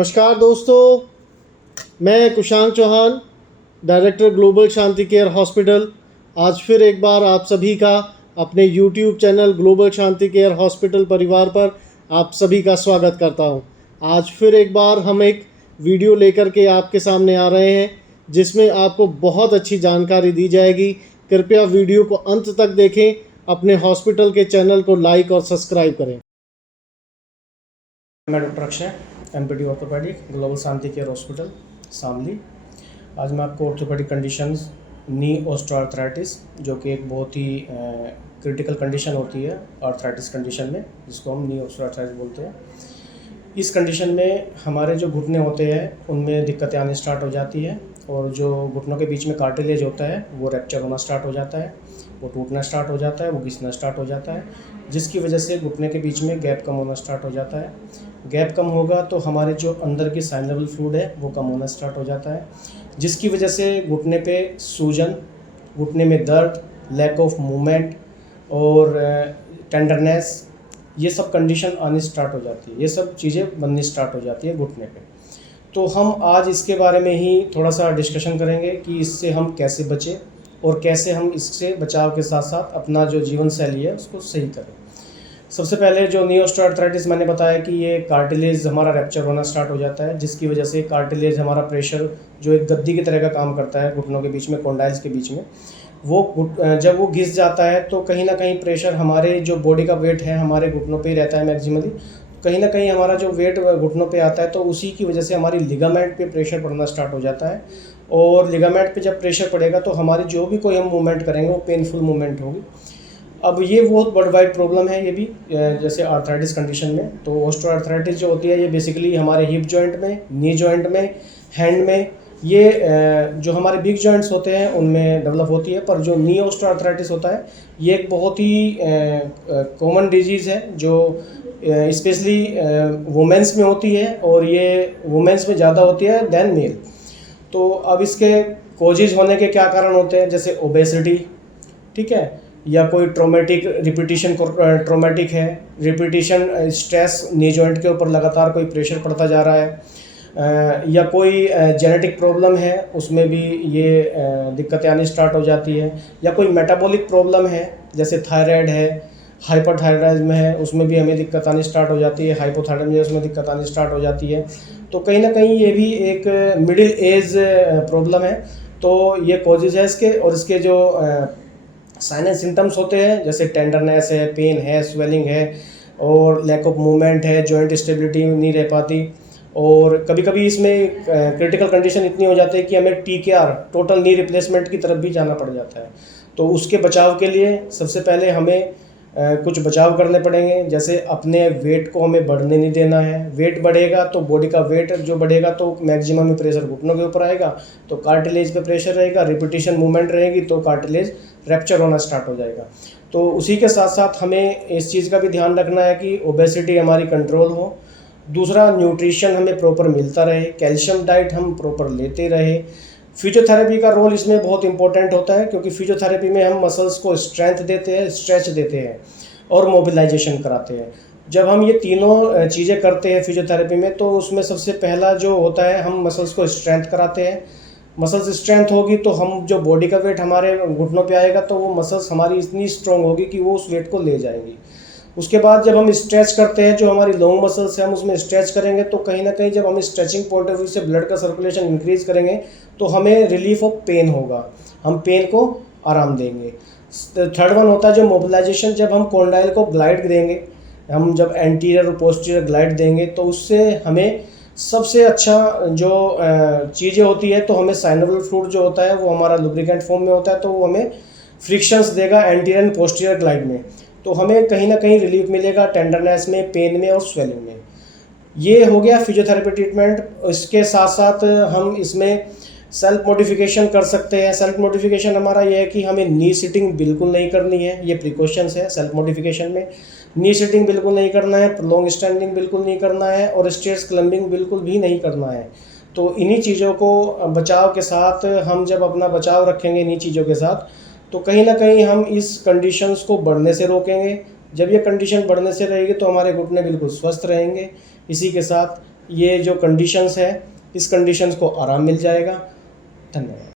नमस्कार दोस्तों, मैं कुशांक Chauhan, director global Shanti care hospital. आज फिर एक बार आप सभी का अपने YouTube channel global Shanti care hospital परिवार पर आप सभी का स्वागत करता हूं। आज फिर एक बार हम एक वीडियो लेकर के आपके सामने आ रहे हैं जिसमें आपको बहुत अच्छी जानकारी दी जाएगी। कृपया वीडियो को अंत तक देखें, अपने हॉस्पिटल के चैनल को लाइक और सब्सक्राइब करें। मैं doctor Akshay, MPD orthopaedic, global Shanti care hospital Shamli. आज मैं आपको ऑर्थोपेडिक कंडीशंस नी ऑस्टियोआर्थराइटिस, जो कि एक बहुत ही क्रिटिकल कंडीशन होती है आर्थराइटिस कंडीशन में, जिसको हम नी ऑस्टियोआर्थराइटिस बोलते हैं। इस कंडीशन में हमारे जो घुटने होते हैं उनमें दिक्कतें आनी स्टार्ट हो जाती है और जो घुटनों के बीच में कार्टिलेज होता है वो रैप्चर होना स्टार्ट हो जाता है, वो टूटना स्टार्ट हो जाता है, वो घिसना स्टार्ट हो जाता है, जिसकी वजह से घुटने के बीच में गैप कम होना स्टार्ट हो जाता है। गैप कम होगा तो हमारे जो अंदर की साइनबल फ्लूइड है वो कम होना स्टार्ट हो जाता है, जिसकी वजह से घुटने पे सूजन, घुटने में दर्द, लैक ऑफ मूवमेंट और टेंडरनेस, ये सब कंडीशन आनी स्टार्ट हो जाती है, ये सब चीज़ें बननी स्टार्ट हो जाती है घुटने पे। तो हम आज इसके बारे में ही थोड़ा सा डिस्कशन करेंगे कि इससे हम कैसे बचें और कैसे हम इससे बचाव के साथ साथ अपना जो जीवन शैली है उसको सही करें। सबसे पहले जो नी ऑस्टियोआर्थराइटिस मैंने बताया कि ये कार्टिलेज हमारा रैप्चर होना स्टार्ट हो जाता है, जिसकी वजह से कार्टिलेज हमारा प्रेशर जो एक गद्दी की तरह का काम करता है घुटनों के बीच में, कॉन्डाइल्स के बीच में, वो जब वो घिस जाता है तो कहीं ना कहीं प्रेशर हमारे जो बॉडी का वेट है हमारे घुटनों पे ही रहता है मैक्सिमली। कहीं ना कहीं हमारा जो वेट घुटनों पे आता है तो उसी की वजह से हमारी लिगामेंट पे प्रेशर पड़ना स्टार्ट हो जाता है, और लिगामेंट पे जब प्रेशर पड़ेगा तो हमारी जो भी कोई हम मूवमेंट करेंगे वो पेनफुल मूवमेंट होगी। अब ये बहुत वर्ल्ड वाइड प्रॉब्लम है ये भी, जैसे आर्थराइटिस कंडीशन में। तो ऑस्टियोआर्थराइटिस जो होती है ये बेसिकली हमारे हिप जॉइंट में, नी जॉइंट में, हैंड में, ये जो हमारे बिग जॉइंट्स होते हैं उनमें डेवलप होती है। पर जो नी ऑस्टियोआर्थराइटिस होता है ये एक बहुत ही कॉमन डिजीज़ है जो स्पेशली वुमेंस में होती है, और ये वुमेंस में ज़्यादा होती है देन मेल। तो अब इसके कॉजेज होने के क्या कारण होते हैं, जैसे ओबेसिटी, ठीक है, या कोई ट्रोमेटिक रिपीटिशन, ट्रोमेटिक है रिपीटिशन, स्ट्रेस, नी जॉइंट के ऊपर लगातार कोई प्रेशर पड़ता जा रहा है, या कोई जेनेटिक प्रॉब्लम है उसमें भी ये दिक्कतें आनी स्टार्ट हो जाती है, या कोई मेटाबॉलिक प्रॉब्लम है जैसे थायराइड है, हाइपरथायराइडिज्म है, उसमें भी हमें दिक्कत आनी स्टार्ट हो जाती है, हाइपोथायराइडिज्म है उसमें दिक्कत आनी स्टार्ट हो जाती है। तो कहीं ना कहीं ये भी एक मिडिल एज प्रॉब्लम है। तो ये कॉजेज है इसके, और इसके जो साइन एंड सिम्टम्स होते हैं जैसे टेंडरनेस है, पेन है, स्वेलिंग है, और लैक ऑफ मूवमेंट है, जॉइंट स्टेबिलिटी नहीं रह पाती, और कभी कभी इसमें क्रिटिकल कंडीशन इतनी हो जाती है कि हमें TKR, टोटल नी रिप्लेसमेंट की तरफ भी जाना पड़ जाता है। तो उसके बचाव के लिए सबसे पहले हमें कुछ बचाव करने पड़ेंगे, जैसे अपने वेट को हमें बढ़ने नहीं देना है। वेट बढ़ेगा तो बॉडी का वेट जो बढ़ेगा तो मैक्सिमम में प्रेशर घुटनों के ऊपर आएगा, तो कार्टिलेज पे प्रेशर रहेगा, रिपीटिशन मूवमेंट रहेगी तो कार्टिलेज रैप्चर होना स्टार्ट हो जाएगा। तो उसी के साथ साथ हमें इस चीज़ का भी ध्यान रखना है कि ओबेसिटी हमारी कंट्रोल हो। दूसरा, न्यूट्रिशन हमें प्रॉपर मिलता रहे, कैल्शियम डाइट हम प्रॉपर लेते रहे। फिजियोथेरेपी का रोल इसमें बहुत इंपॉर्टेंट होता है, क्योंकि फिजियोथेरेपी में हम मसल्स को स्ट्रेंथ देते हैं, स्ट्रेच देते हैं और मोबिलाइजेशन कराते हैं। जब हम ये तीनों चीज़ें करते हैं फिजियोथेरेपी में, तो उसमें सबसे पहला जो होता है हम मसल्स को स्ट्रेंथ कराते हैं। मसल्स स्ट्रेंथ होगी तो हम जो बॉडी का वेट हमारे घुटनों पे आएगा तो वो मसल्स हमारी इतनी स्ट्रॉन्ग होगी कि वो उस वेट को ले जाएंगी। उसके बाद जब हम स्ट्रेच करते हैं, जो हमारी लॉन्ग मसल्स हैं हम उसमें स्ट्रेच करेंगे, तो कहीं ना कहीं जब हम स्ट्रेचिंग पॉइंट ऑफ व्यू से ब्लड का सर्कुलेशन इंक्रीज करेंगे तो हमें रिलीफ ऑफ पेन होगा, हम पेन को आराम देंगे। थर्ड वन होता है जो मोबिलाइजेशन, जब हम कॉन्डाइल को ग्लाइड देंगे, हम जब एंटीरियर और पोस्टीरियर ग्लाइड देंगे तो उससे हमें सबसे अच्छा जो चीज़ें होती है, तो हमें साइनबल फ्लूइड जो होता है वो हमारा लुब्रिकेंट फॉर्म में होता है, तो वो हमें फ्रिक्शंस देगा एंटीरियर एंड पोस्टीरियर ग्लाइड में, तो हमें कहीं ना कहीं रिलीफ मिलेगा टेंडरनेस में, पेन में और स्वेलिंग में। ये हो गया फिजियोथेरेपी ट्रीटमेंट। इसके साथ साथ हम इसमें सेल्फ मॉडिफिकेशन कर सकते हैं। सेल्फ मॉडिफिकेशन हमारा ये है कि हमें नी सिटिंग बिल्कुल नहीं करनी है, ये प्रिकॉशंस है सेल्फ मॉडिफिकेशन में। नी सिटिंग बिल्कुल नहीं करना है, लॉन्ग स्टैंडिंग बिल्कुल नहीं करना है, और स्टेयर्स क्लाइंबिंग बिल्कुल भी नहीं करना है। तो इन्हीं चीज़ों को बचाव के साथ हम जब अपना बचाव रखेंगे इन्हीं चीज़ों के साथ, तो कहीं ना कहीं हम इस कंडीशंस को बढ़ने से रोकेंगे। जब ये कंडीशन बढ़ने से रहेगी तो हमारे घुटने बिल्कुल स्वस्थ रहेंगे। इसी के साथ ये जो कंडीशंस है, इस कंडीशंस को आराम मिल जाएगा। धन्यवाद।